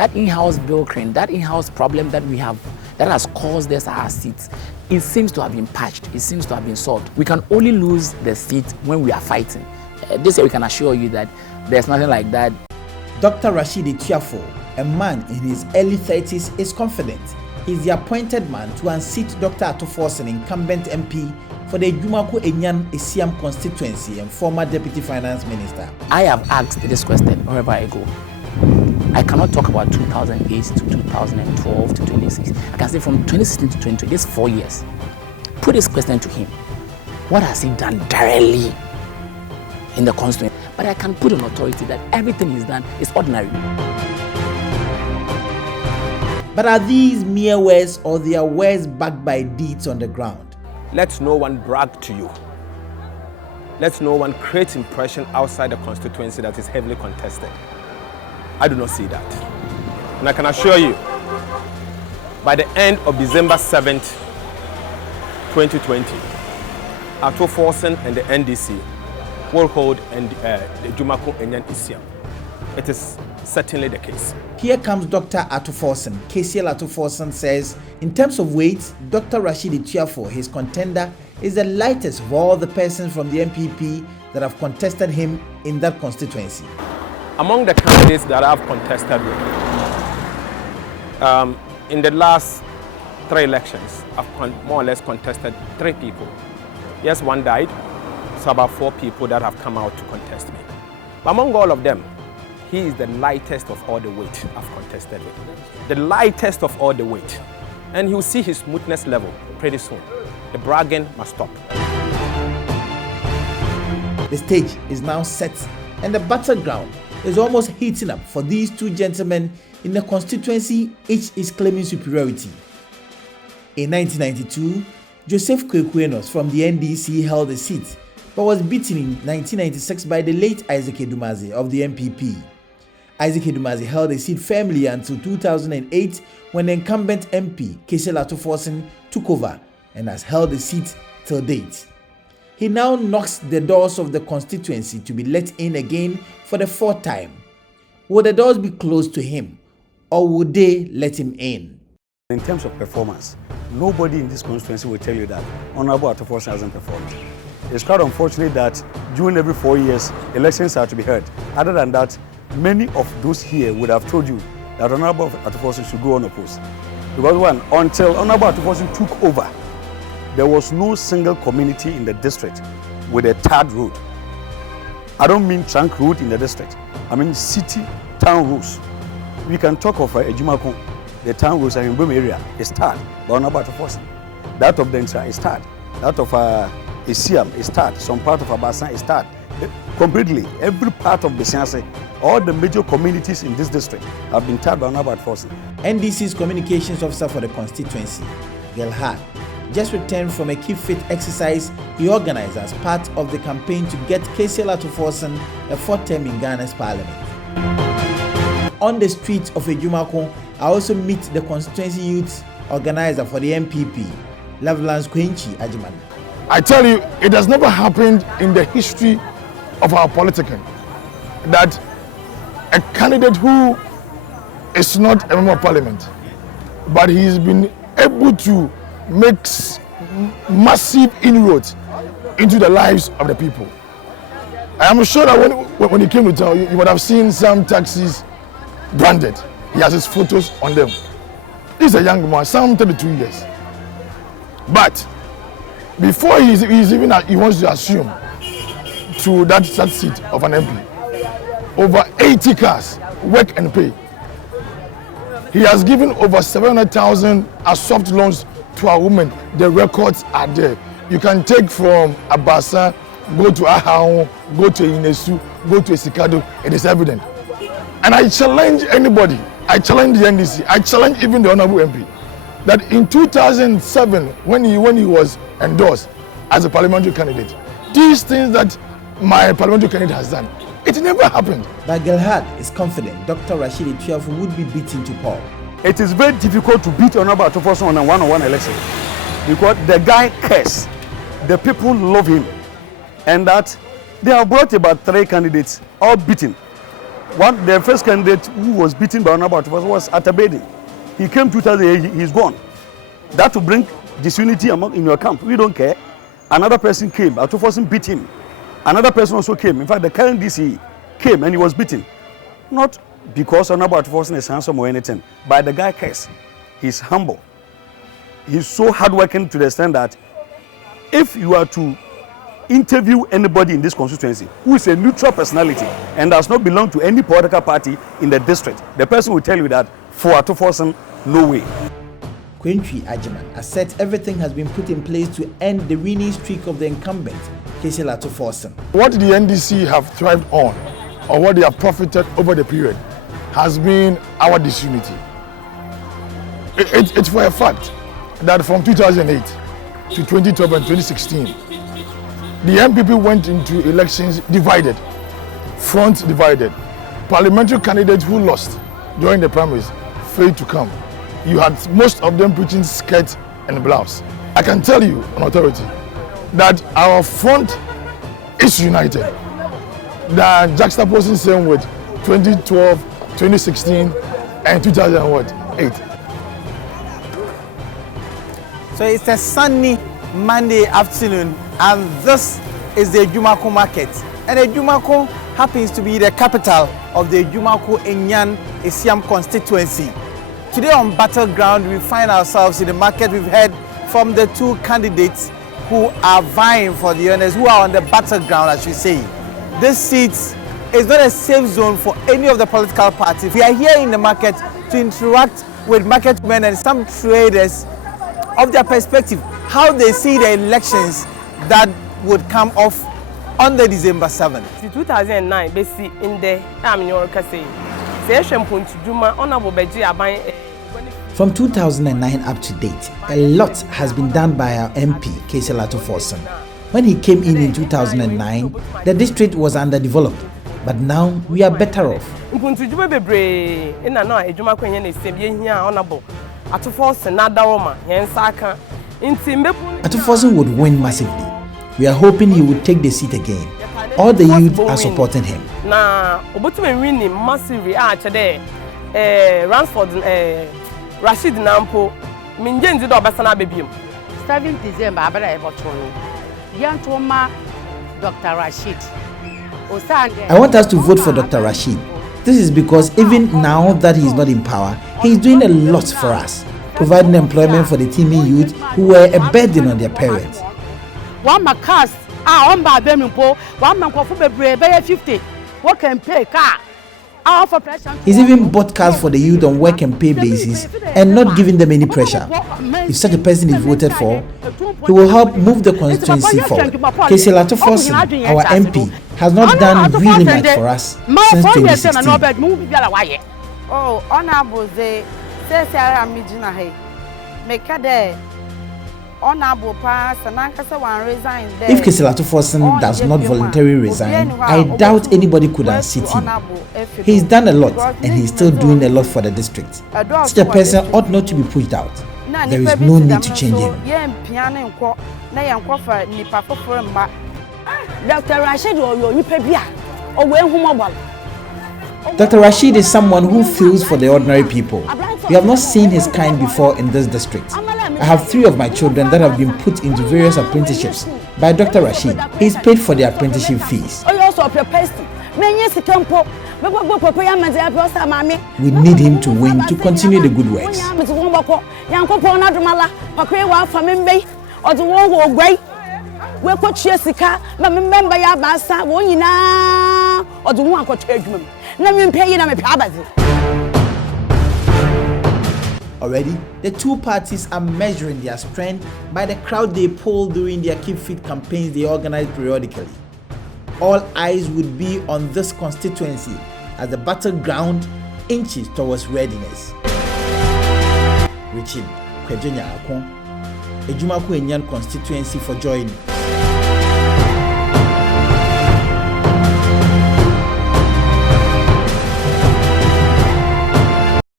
That in-house bureaucracy, that in-house problem that we have, that has caused us our seats, it seems to have been patched. It seems to have been solved. We can only lose the seat when we are fighting. This year we can assure you that there's nothing like that. Dr. Rashid Etuaful, a man in his early 30s, is confident he's the appointed man to unseat Dr. Ato Forson, incumbent MP for the Ajumako Enyan Essiam constituency and former Deputy Finance Minister. I have asked this question wherever I go. I cannot talk about 2008 to 2012 to 2016. I can say from 2016 to 2020, this 4 years. Put this question to him. What has he done directly in the constituency? But I can put on authority that everything he's done is ordinary. But are these mere words or their words backed by deeds on the ground? Let no one brag to you. Let no one create impression outside the constituency that is heavily contested. I do not see that. And I can assure you, by the end of December 7th, 2020, Ato Forson and the NDC will hold the Ajumako Enyan Essiam. It is certainly the case. Here comes Dr. Ato Forson. Cassiel Ato Forson says, in terms of weight, Dr. Rashid Etuaful, his contender, is the lightest of all the persons from the MPP that have contested him in that constituency. Among the candidates that I've contested with, in the last 3 elections, I've more or less contested 3 people. Yes, one died, so about 4 people that have come out to contest me. But among all of them, he is the lightest of all the weight I've contested with. The lightest of all the weight. And you'll see his smoothness level pretty soon. The bragging must stop. The stage is now set and the battleground is almost heating up for these 2 gentlemen in a constituency each is claiming superiority. In 1992, Joseph Kwekwenos from the NDC held a seat but was beaten in 1996 by the late Isaac Edumaze of the MPP. Isaac Edumaze held a seat firmly until 2008 when the incumbent MP, Cassiel Ato Forson, took over and has held the seat till date. He now knocks the doors of the constituency to be let in again for the 4th time. Will the doors be closed to him or would they let him in? In terms of performance, nobody in this constituency will tell you that Honorable Ato Forson hasn't performed. It's quite unfortunate that during every 4 years, elections are to be held. Other than that, many of those here would have told you that Honorable Ato Forson should go unopposed. Because one, until Honorable Ato Forson took over, there was no single community in the district with a tarred road. I don't mean trunk road in the district. I mean city, town roads. We can talk of Ajumako, the town roads in Brum area is tarred by Honorable Ato Forson. That of Dentra is tarred. That of Essiam is tarred. Some part of Abasan is tarred. Completely, every part of Besianse, all the major communities in this district have been tarred by Honorable Ato Forson. NDC's communications officer for the constituency, Gelhard, just returned from a keep fit exercise he organized as part of the campaign to get Cassiel Ato Forson a 4th term in Ghana's parliament. On the streets of Ajumako, I also meet the constituency youth organizer for the MPP, Loveland's Kwenchi Ajiman. I tell you, it has never happened in the history of our politicking that a candidate who is not a member of parliament, but he's been able to make massive inroads into the lives of the people. I am sure that when he came to town, you would have seen some taxis branded. He has his photos on them. He's a young man, some 32 years. But before he wants to assume to that seat of an MP, over 80 cars, work and pay. He has given over 700,000 as soft loans to our women. The records are there. You can take from Abasa, go to Ahao, go to Inesu, go to Esikado. It is evident. And I challenge anybody. I challenge the NDC. I challenge even the Honorable MP that in 2007, when he was endorsed as a parliamentary candidate, these things that my parliamentary candidate has done, it never happened. But Gelhard is confident Dr. Rashid Etuaful would be beaten to Paul. It is very difficult to beat Honorable Ato Forson on a one-on-one election because the guy cares. The people love him. And that they have brought about 3 candidates, all beaten. The first candidate who was beaten by Honorable Ato Forson was Atabedi. He came 2008, he's gone. That to bring disunity in your camp, we don't care. Another person came, Ato Forson beat him. Another person also came. In fact, the current DC came and he was beaten. Not because Honorable Ato Forson is handsome or anything, but the guy cares. He's humble. He's so hardworking to the extent that if you are to interview anybody in this constituency who is a neutral personality and does not belong to any political party in the district, the person will tell you that for Ato Forson, no way. Quentry Ajiman has said everything has been put in place to end the winning streak of the incumbent, Cassiel Ato Forson. What the NDC have thrived on, or what they have profited over the period, has been our disunity. It's for a fact that from 2008 to 2012 and 2016, the MPP went into elections divided, front divided. Parliamentary candidates who lost during the primaries failed to come. You had most of them preaching skirt and blouse. I can tell you on authority that our front is united. The juxtaposing same with 2012, 2016, and 2008. So it's a sunny Monday afternoon, and this is the Ajumako market. And Ajumako happens to be the capital of the Ajumako Enyan Essiam constituency. Today on Battleground, we find ourselves in the market. We've heard from the two candidates who are vying for the honors, who are on the battleground, as we say. This seat is not a safe zone for any of the political parties. We are here in the market to interact with market men and some traders of their perspective, how they see the elections that would come off on the December 7th. In 2009, basically in the Nyarko say, from 2009 up to date, a lot has been done by our MP, Cassiel Ato Forson. When he came in 2009, the district was underdeveloped, but now we are better off. Ato Forson would win massively. We are hoping he would take the seat again. All the youth are supporting him. Massively Rashid Nampo, 7th December, Dr. Rashid. I want us to vote for Dr. Rashid. This is because even now that he is not in power, he is doing a lot for us, providing employment for the teeming youth who were a burden on their parents. One cast, one by Benimpo, one man for 50. What can pay car? He's even bought cars for the youth on work and pay basis and not giving them any pressure. If such a person is voted for, he will help move the constituency forward. Cassiel Ato Forson, our MP, has not done really much for us since 2016. Oh, honorable, they say, if Cassiel Ato Forson does not voluntarily resign, I doubt anybody could unseat him. He's done a lot and he's still doing a lot for the district. Such a person ought not to be pushed out. There is no need to change him. Dr. Rashid is someone who feels for the ordinary people. We have not seen his kind before in this district. I have 3 of my children that have been put into various apprenticeships by Dr. Rashid. He's paid for their apprenticeship fees. We need him to win to continue the good works. Already, the two parties are measuring their strength by the crowd they poll during their Keep Fit campaigns they organize periodically. All eyes would be on this constituency as the battleground inches towards readiness. Rashid Etuaful, Ajumako Enyan constituency for joining.